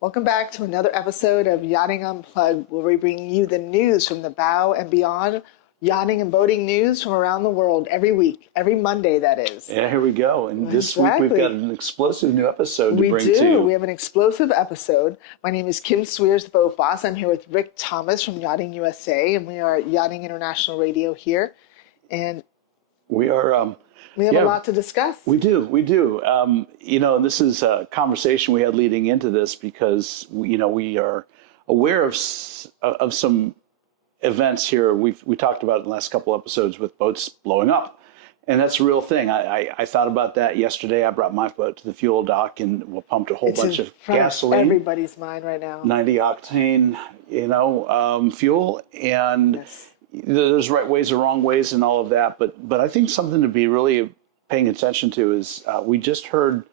Welcome back to another episode of Yachting Unplugged, where we bring you the news from the bow and beyond, yachting and boating news from around the world every week, every Monday, that is. Yeah, here we go. And this week we've got an explosive new episode to bring to you. We do. We have an explosive episode. My name is Kim Sweers, the boat boss. I'm here with Rick Thomas from Yachting USA, and we are at Yachting International Radio here. And we are... we have a lot to discuss. We do. This is a conversation we had leading into this because, we are aware of some events here. We talked about it in the last couple episodes with boats blowing up. And that's a real thing. I thought about that yesterday. I brought my boat to the fuel dock and pumped a whole bunch of gasoline. Everybody's mind right now. 90 octane, fuel. And yes. There's right ways or wrong ways and all of that. But I think something to be really paying attention to is we just heard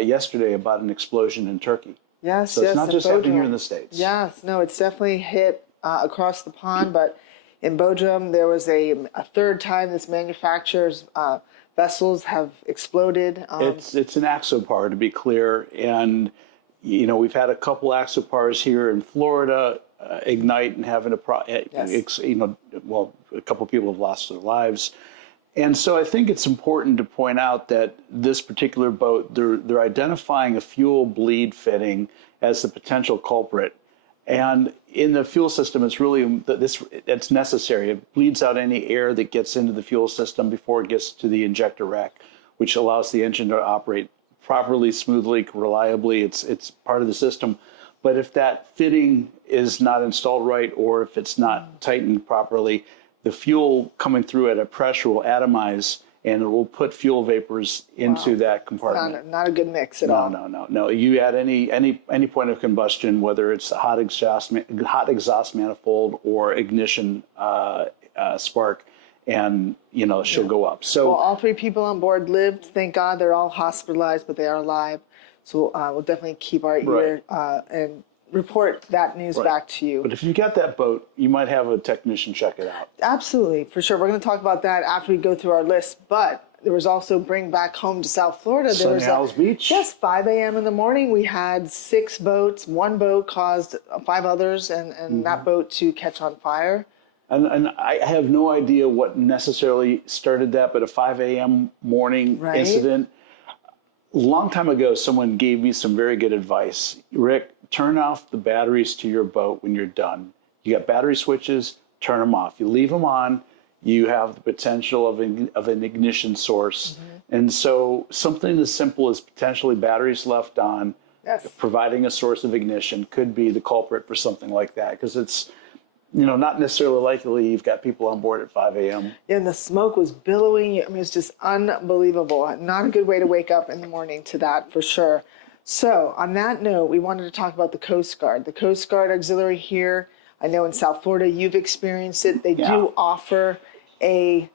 yesterday about an explosion in Turkey. Yes, so it's not just happening here in the States. Yes, no, it's definitely hit across the pond, but in Bodrum there was a third time this manufacturer's vessels have exploded. It's an Axopar, to be clear, and we've had a couple Axopars here in Florida ignite and having a couple of people have lost their lives. And so I think it's important to point out that this particular boat, they're identifying a fuel bleed fitting as the potential culprit. And in the fuel system, it's necessary. It bleeds out any air that gets into the fuel system before it gets to the injector rack, which allows the engine to operate properly, smoothly, reliably. It's part of the system. But if that fitting is not installed right, or if it's not tightened properly, the fuel coming through at a pressure will atomize, and it will put fuel vapors into that compartment. Not a good mix at all. No. You add any point of combustion, whether it's a hot exhaust manifold or ignition spark, and she'll go up. So all three people on board lived. Thank God, they're all hospitalized, but they are alive. So we'll definitely keep our ear and report that news back to you. But if you got that boat, you might have a technician check it out. Absolutely, for sure. We're going to talk about that after we go through our list. But there was also bring back home to South Florida. There was Sunnyhouse Beach. Yes, 5 a.m. in the morning. We had 6 boats. One boat caused 5 others, and that boat to catch on fire. And I have no idea what necessarily started that, but a 5 a.m. morning incident. A long time ago, someone gave me some very good advice. Rick, turn off the batteries to your boat when you're done. You got battery switches, turn them off. You leave them on, you have the potential of an ignition source. And so something as simple as potentially batteries left on, providing a source of ignition, could be the culprit for something like that, because it's not necessarily likely you've got people on board at 5 a.m. Yeah, and the smoke was billowing. I mean, it's just unbelievable. Not a good way to wake up in the morning to that, for sure. So on that note, we wanted to talk about the Coast Guard. The Coast Guard Auxiliary here, I know in South Florida, you've experienced it. They do offer a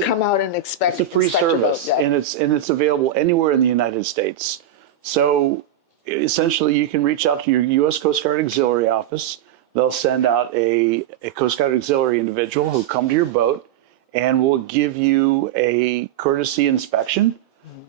come out and inspect. It's a free service, and it's available anywhere in the United States. So essentially, you can reach out to your U.S. Coast Guard Auxiliary office. They'll send out a Coast Guard Auxiliary individual who'll come to your boat and will give you a courtesy inspection.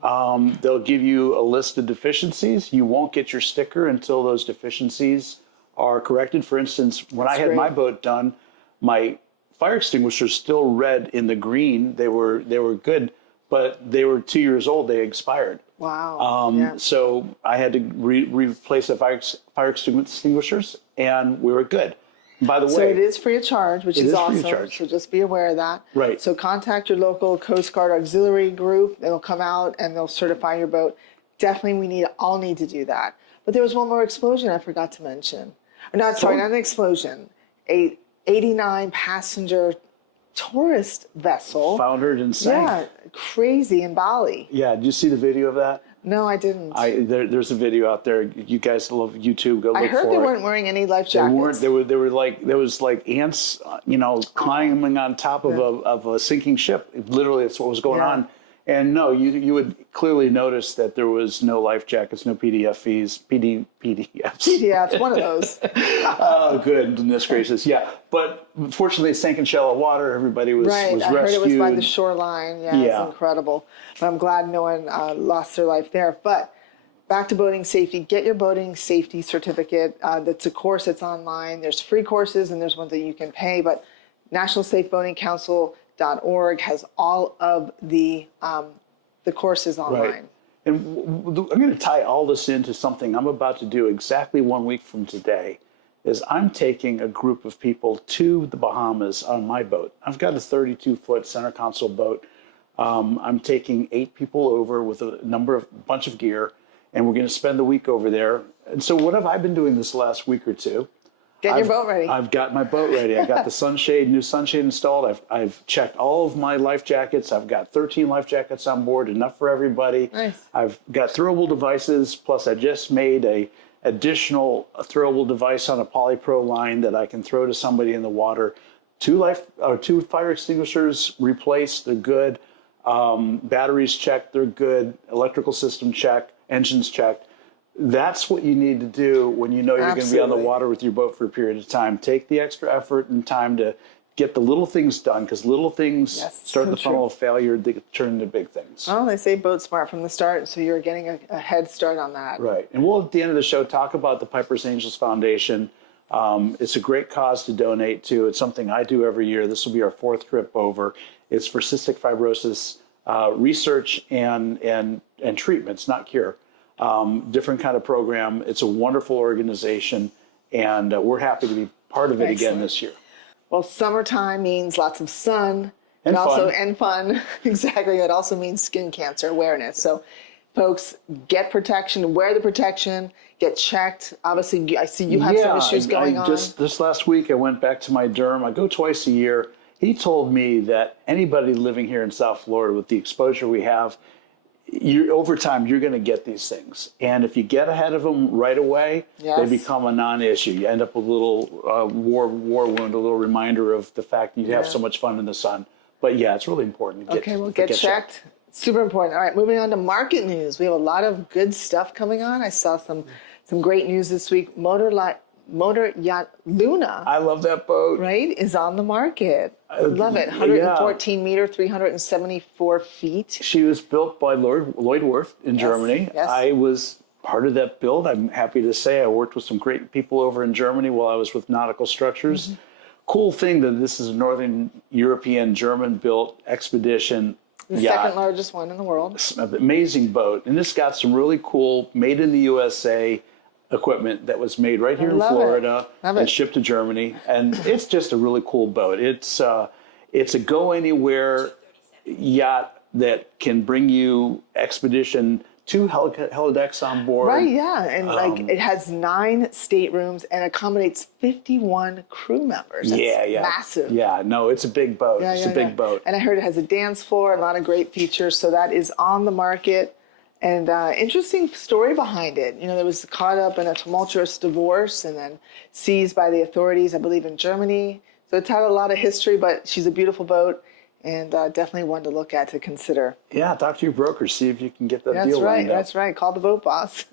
They'll give you a list of deficiencies. You won't get your sticker until those deficiencies are corrected. For instance, when I had my boat done, my fire extinguishers still read in the green. They were good, but they were 2 years old. They expired. Wow. So I had to replace the fire extinguishers, and we were good. By the way, so it is free of charge, which is awesome. So just be aware of that. Right. So contact your local Coast Guard Auxiliary group. They'll come out and they'll certify your boat. Definitely, we all need to do that. But there was one more explosion I forgot to mention. Not an explosion. A 89 passenger tourist vessel foundered and sank. Yeah, crazy in Bali. Yeah, did you see the video of that? No, I didn't. There's a video out there. You guys love YouTube. Go look for it. I heard they weren't wearing any life jackets. They were like, there was like ants, climbing on top of a sinking ship. Literally, that's what was going on. And no, you would clearly notice that there was no life jackets, no PDFs, PDFs, one of those. Oh, goodness gracious, yeah. But fortunately, it sank in shallow water. Everybody was rescued. I heard it was by the shoreline. Yeah, it's incredible. But I'm glad no one lost their life there. But back to boating safety. Get your boating safety certificate. That's a course that's online. There's free courses and there's ones that you can pay, but nationalsafeboatingcouncil.org has all of the courses online. Right. And I'm going to tie all this into something I'm about to do exactly 1 week from today. Is I'm taking a group of people to the Bahamas on my boat. I've got a 32-foot center console boat. I'm taking 8 people over with a bunch of gear, and we're going to spend the week over there. And so what have I been doing this last week or two? Get your boat ready. I've got my boat ready. I got the new sunshade installed. I've checked all of my life jackets. I've got 13 life jackets on board, enough for everybody. Nice. I've got throwable devices, plus I just made a additional throwable device on a polypro line that I can throw to somebody in the water. 2 fire extinguishers replaced, they're good. Batteries checked, they're good. Electrical system checked, engines checked. That's what you need to do when you know you're going to be on the water with your boat for a period of time. Take the extra effort and time to get the little things done, because little things start the funnel of failure, they turn into big things. Well, they say boat smart from the start, so you're getting a head start on that. Right. And we'll, at the end of the show, talk about the Piper's Angels Foundation. It's a great cause to donate to. It's something I do every year. This will be our 4th trip over. It's for cystic fibrosis research and treatments, not cure. Different kind of program. It's a wonderful organization, and we're happy to be part of it again this year. Well, summertime means lots of sun and fun. Exactly. It also means skin cancer awareness. So, folks, get protection, wear the protection, get checked. Obviously, I see you have some issues going on. This last week, I went back to my derm. I go twice a year. He told me that anybody living here in South Florida, with the exposure we have, over time, you're going to get these things. And if you get ahead of them right away, they become a non-issue. You end up with a little war wound, a little reminder of the fact that you have so much fun in the sun. But yeah, it's really important to get checked. Super important. All right, moving on to market news. We have a lot of good stuff coming on. I saw some great news this week. Motor Yacht Luna. I love that boat. Right? Is on the market. I love it. 114 meter, 374 feet. She was built by Lloyd Worth in Germany. Yes. I was part of that build. I'm happy to say I worked with some great people over in Germany while I was with Nautical Structures. Cool thing that this is a Northern European German-built expedition The yacht. second largest one in the world. Amazing boat. And this got some really cool, made in the USA equipment that was made right here in Florida and shipped to Germany. And it's just a really cool boat. It's a go anywhere yacht that can bring you expedition, 2 helidecks on board. Right, yeah. And it has 9 staterooms and accommodates 51 crew members. That's massive. Yeah, no, it's a big boat. It's a big boat. And I heard it has a dance floor, a lot of great features. So that is on the market. And interesting story behind it. You know, it was caught up in a tumultuous divorce and then seized by the authorities, I believe, in Germany. So it's had a lot of history, but she's a beautiful boat and definitely one to look at, to consider. Yeah, talk to your broker, see if you can get that deal lined up. That's right. Call the boat boss.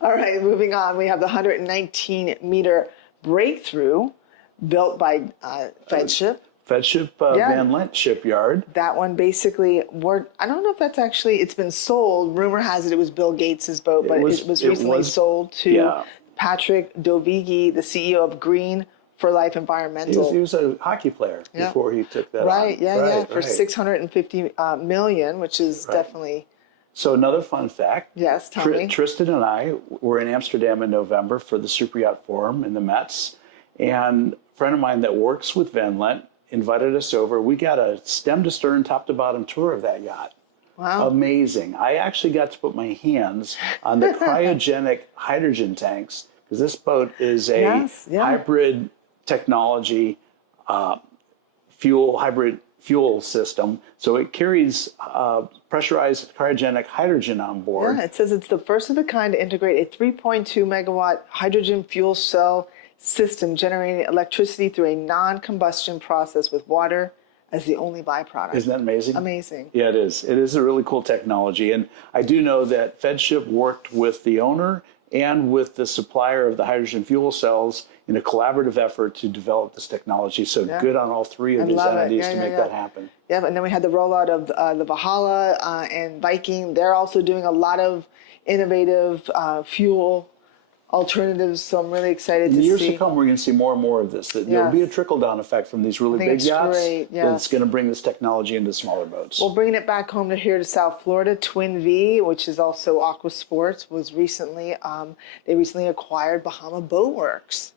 All right, moving on. We have the 119-meter Breakthrough built by Fedship. Van Lent Shipyard. That one basically, I don't know if that's actually, it's been sold. Rumor has it was Bill Gates's boat, but it was recently sold to Patrick Dovigi, the CEO of Green for Life Environmental. He was a hockey player before he took that on. For $650 million, which is definitely. So another fun fact. Yes, tell me. Tristan and I were in Amsterdam in November for the Super Yacht Forum in the Mets, and a friend of mine that works with Van Lent invited us over. We got a stem to stern, top to bottom tour of that yacht. Wow. Amazing. I actually got to put my hands on the cryogenic hydrogen tanks, because this boat is a hybrid technology hybrid fuel system. So it carries pressurized cryogenic hydrogen on board. Yeah, it says it's the first of a kind to integrate a 3.2 megawatt hydrogen fuel cell system generating electricity through a non-combustion process with water as the only byproduct. Isn't that amazing? Amazing. Yeah, it is. It is a really cool technology. And I do know that Fedship worked with the owner and with the supplier of the hydrogen fuel cells in a collaborative effort to develop this technology. So good on all 3 of these entities to make that happen. Yeah, and then we had the rollout of the Valhalla and Viking. They're also doing a lot of innovative fuel alternatives. So I'm really excited In to the years see. to come, we're going to see more and more of this. There'll be a trickle-down effect from these really big it's yachts great, that's going to bring this technology into smaller boats. Well, bringing it back home to here to South Florida, Twin V, which is also Aqua Sports, was recently, they recently acquired Bahama Boat Works.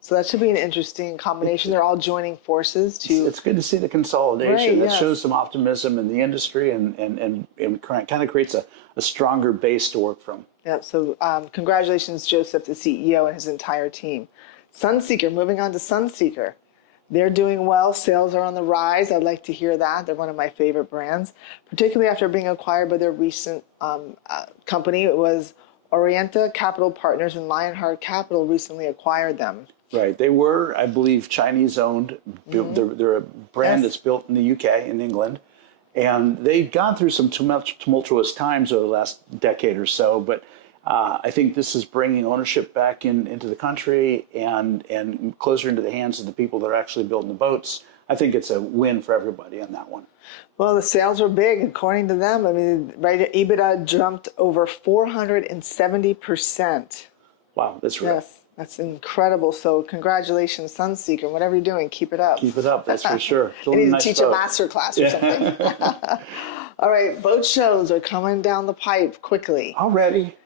So that should be an interesting combination. They're all joining forces to... It's good to see the consolidation. Right, That shows some optimism in the industry and kind of creates a stronger base to work from. Yep. So congratulations, Joseph, the CEO, and his entire team. Sunseeker, moving on to Sunseeker. They're doing well. Sales are on the rise. I'd like to hear that. They're one of my favorite brands, particularly after being acquired by their recent company. It was Orienta Capital Partners and Lionheart Capital recently acquired them. Right. They were, I believe, Chinese-owned. They're a brand that's built in the UK, in England. And they've gone through some tumultuous times over the last decade or so. But I think this is bringing ownership back into the country and closer into the hands of the people that are actually building the boats. I think it's a win for everybody on that one. Well, the sales are big, according to them. I mean, right, EBITDA jumped over 470%. Wow, that's real. Yes. That's incredible. So congratulations, Sunseeker. Whatever you're doing, keep it up. Keep it up, that's for sure. You need to teach a master class or something. All right, boat shows are coming down the pipe quickly. Already,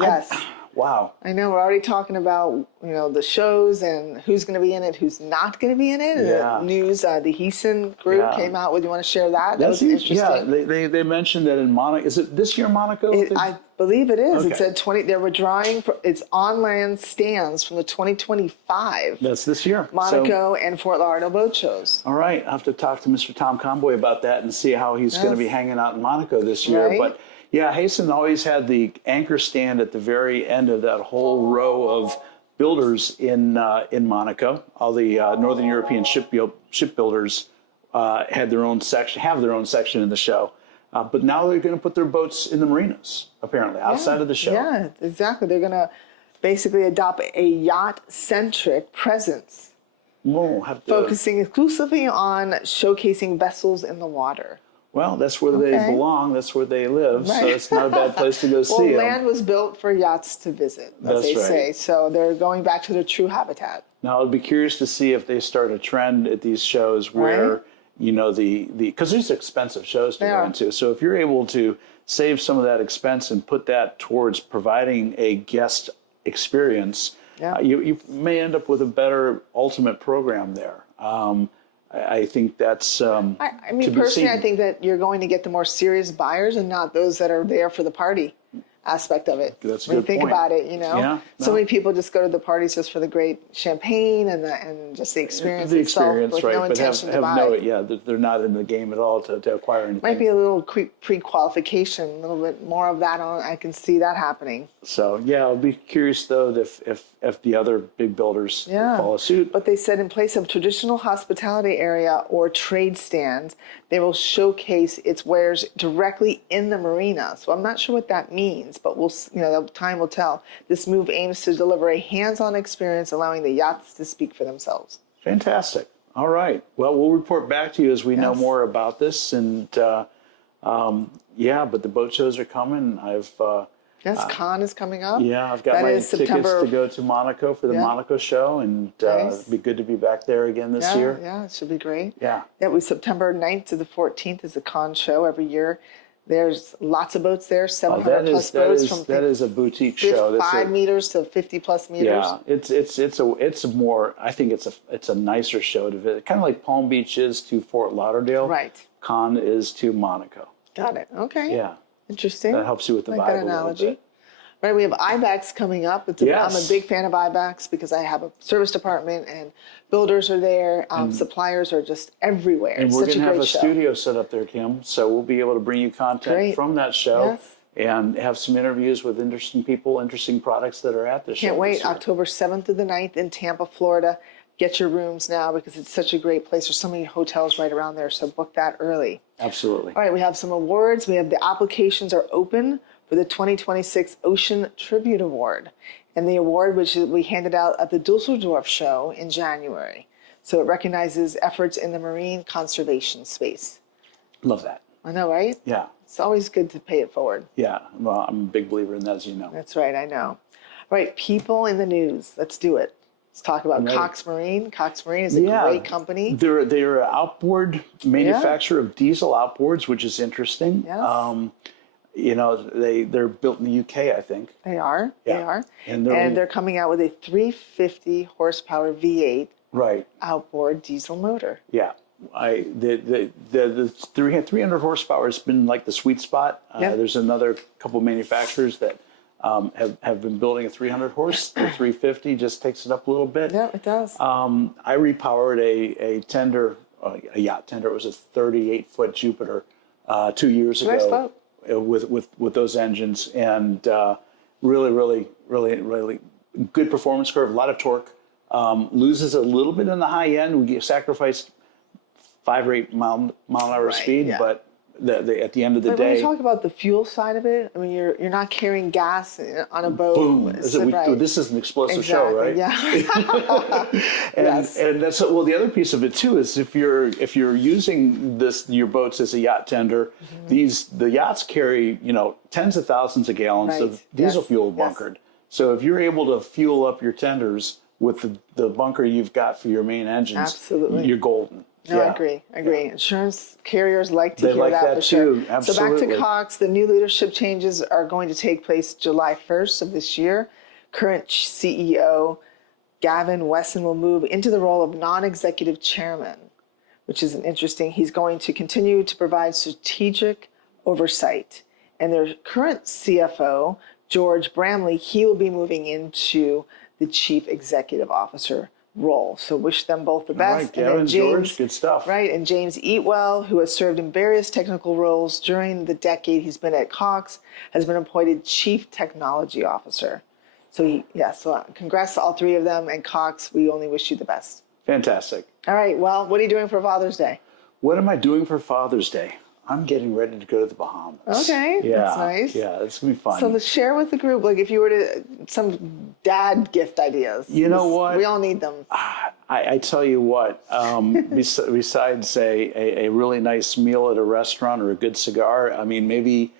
yes. Wow. I know, we're already talking about, the shows and who's going to be in it, who's not going to be in it. Yeah. The news, the Heeson group came out with, you want to share that? That was interesting. Yeah, they mentioned that in Monaco. Is it this year, Monaco? I believe it is. Okay. It said 20, they were drawing for its on-land stands from the 2025 That's this year. Monaco and Fort Lauderdale boat shows. All right, I'll have to talk to Mr. Tom Conboy about that and see how he's going to be hanging out in Monaco this year. Right. But yeah, Heeson always had the anchor stand at the very end of that whole row of builders in Monaco. All the Northern European shipbuilders have their own section in the show. But now they're going to put their boats in the marinas, apparently, outside of the show. Yeah, exactly. They're going to basically adopt a yacht-centric presence, We'll have to, focusing exclusively on showcasing vessels in the water. well, that's where they belong. That's where they live. Right. So it's not a bad place to go see them. Land was built for yachts to visit, as they say. So they're going back to their true habitat. Now, I'd be curious to see if they start a trend at these shows where, because these are expensive shows to go into. So if you're able to save some of that expense and put that towards providing a guest experience, you may end up with a better ultimate program there. I think that's I mean, personally, I think that you're going to get the more serious buyers and not those that are there for the party aspect of it. That's a when good you think point. about it, Yeah, so many people just go to the parties just for the great champagne and just the experience itself, with no intention to buy. They're not in the game at all to acquire anything. Might be a little pre-qualification, a little bit more of that on. I can see that happening. So yeah, I'll be curious though if the other big builders follow suit. But they said in place of traditional hospitality area or trade stands, they will showcase its wares directly in the marina. So I'm not sure what that means, but time will tell. This move aims to deliver a hands-on experience, allowing the yachts to speak for themselves. Fantastic. All right. Well, we'll report back to you as we know more about this. And but the boat shows are coming. Con is coming up. Yeah, I've got my tickets to go to Monaco for the Monaco show, and it'd be good to be back there again this year. Yeah, it should be great. Yeah. September 9th to the 14th is a con show every year. There's lots of boats there, 700 plus boats. That is a boutique show. 5 meters to 50 plus meters. Yeah, it's a more, I think it's a nicer show to visit. Kind of like Palm Beach is to Fort Lauderdale. Right. Con is to Monaco. Got it. Okay. Yeah. Interesting. That helps you with the like vibe that analogy. a little bit. Right, we have IBACs coming up. I'm a big fan of IBACs because I have a service department and builders are there. Suppliers are just everywhere. And we're going to have a studio set up there, Kim. So we'll be able to bring you content from that show and have some interviews with interesting people, interesting products that are at the show. Can't wait. October 7th to the 9th in Tampa, Florida. Get your rooms now because it's such a great place. There's so many hotels right around there, so book that early. Absolutely. All right, we have some awards. We have the applications are open for the 2026 Ocean Tribute Award. And the award, which we handed out at the Dusseldorf show in January. So it recognizes efforts in the marine conservation space. Love that. I know, right? Yeah. It's always good to pay it forward. Yeah, well, I'm a big believer in that, as you know. That's right, I know. All right, people in the news. Let's do it. Let's talk about Right. Cox Marine. Cox Marine is a great company. They're an outboard manufacturer of diesel outboards, which is interesting. Yes. You know, they're built in the UK, I think. They are. Yeah. They are. And they're coming out with a 350 horsepower V8 right. outboard diesel motor. Yeah. The 300 horsepower has been like the sweet spot. Yep. There's another couple manufacturers that have been building a 300 horse. The 350 just takes it up a little bit. Yeah, it does. I repowered a tender, a yacht tender. It was a 38-foot Jupiter 2 years Nice ago boat. with those engines, and really good performance curve, a lot of torque. Loses a little bit in the high end. We sacrificed 5 or 8 mile an hour speed, but at the end of the day, when you talk about the fuel side of it, I mean, you're not carrying gas on a boat. boom! This is an explosive show, right? Yeah. And that's well. The other piece of it too is if you're using your boats as a yacht tender, the yachts carry tens of thousands of gallons of diesel fuel bunkered. So if you're able to fuel up your tenders with the bunker you've got for your main engines, absolutely, you're golden. No, I agree. Yeah. Insurance carriers like to hear that for too. Sure. Absolutely. So back to Cox, the new leadership changes are going to take place July 1st of this year. Current CEO Gavin Wesson will move into the role of non-executive chairman, which is interesting. He's going to continue to provide strategic oversight. And their current CFO, George Bramley, he will be moving into the chief executive officer role. So wish them both the best. All right, Gavin, and George, good stuff. Right, and James Eatwell, who has served in various technical roles during the decade he's been at Cox, has been appointed chief technology officer. So so congrats to all three of them, and Cox, we only wish you the best. Fantastic. All right, well, what are you doing for Father's Day? What am I doing for Father's Day? I'm getting ready to go to the Bahamas. Okay, that's nice. Yeah, it's going to be fun. So let's share with the group, like if you were to, some dad gift ideas. You know what? We all need them. I tell you what, besides a really nice meal at a restaurant or a good cigar, I mean, maybe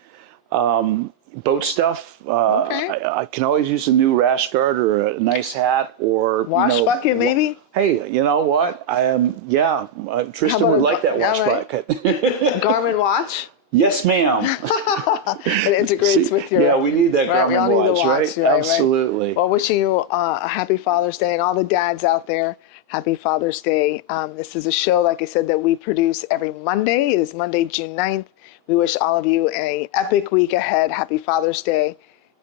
boat stuff. I can always use a new rash guard or a nice hat or wash bucket, maybe. Hey, you know what? Tristan would like that wash bucket. Garmin watch. Yes, ma'am. It integrates with your. Yeah, we need that Garmin watch, right? Absolutely. Right? Well, wishing you a happy Father's Day, and all the dads out there, happy Father's Day. This is a show, like I said, that we produce every Monday. It is Monday, June 9th. We wish all of you an epic week ahead. Happy Father's Day.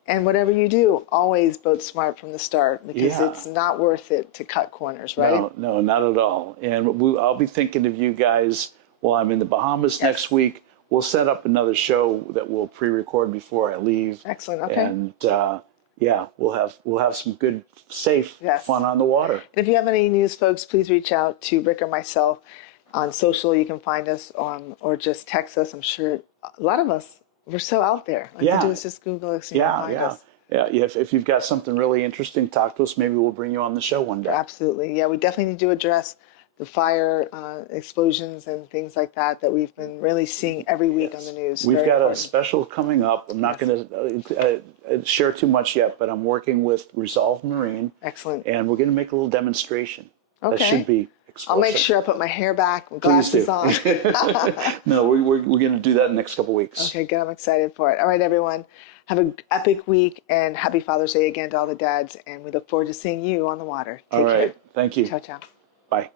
And whatever you do, always boat smart from the start, because it's not worth it to cut corners, right? No, not at all. And I'll be thinking of you guys while I'm in the Bahamas next week. We'll set up another show that we'll pre-record before I leave. Excellent. Okay. And we'll have some good, safe fun on the water. And if you have any news, folks, please reach out to Rick or myself on social. You can find us or just text us. I'm sure a lot of us, we're so out there. All you do is just Google us and find us. Yeah, if you've got something really interesting, talk to us. Maybe we'll bring you on the show one day. Absolutely. Yeah, we definitely need to address the fire explosions and things like that we've been really seeing every week on the news. We've got a special coming up. I'm not going to share too much yet, but I'm working with Resolve Marine. Excellent. And we're going to make a little demonstration. Okay. That should be explosive. I'll make sure I put my hair back, my glasses on. No, we're going to do that in the next couple of weeks. Okay, good. I'm excited for it. All right, everyone. Have an epic week, and happy Father's Day again to all the dads, and we look forward to seeing you on the water. Take care. Thank you. Ciao, ciao. Bye.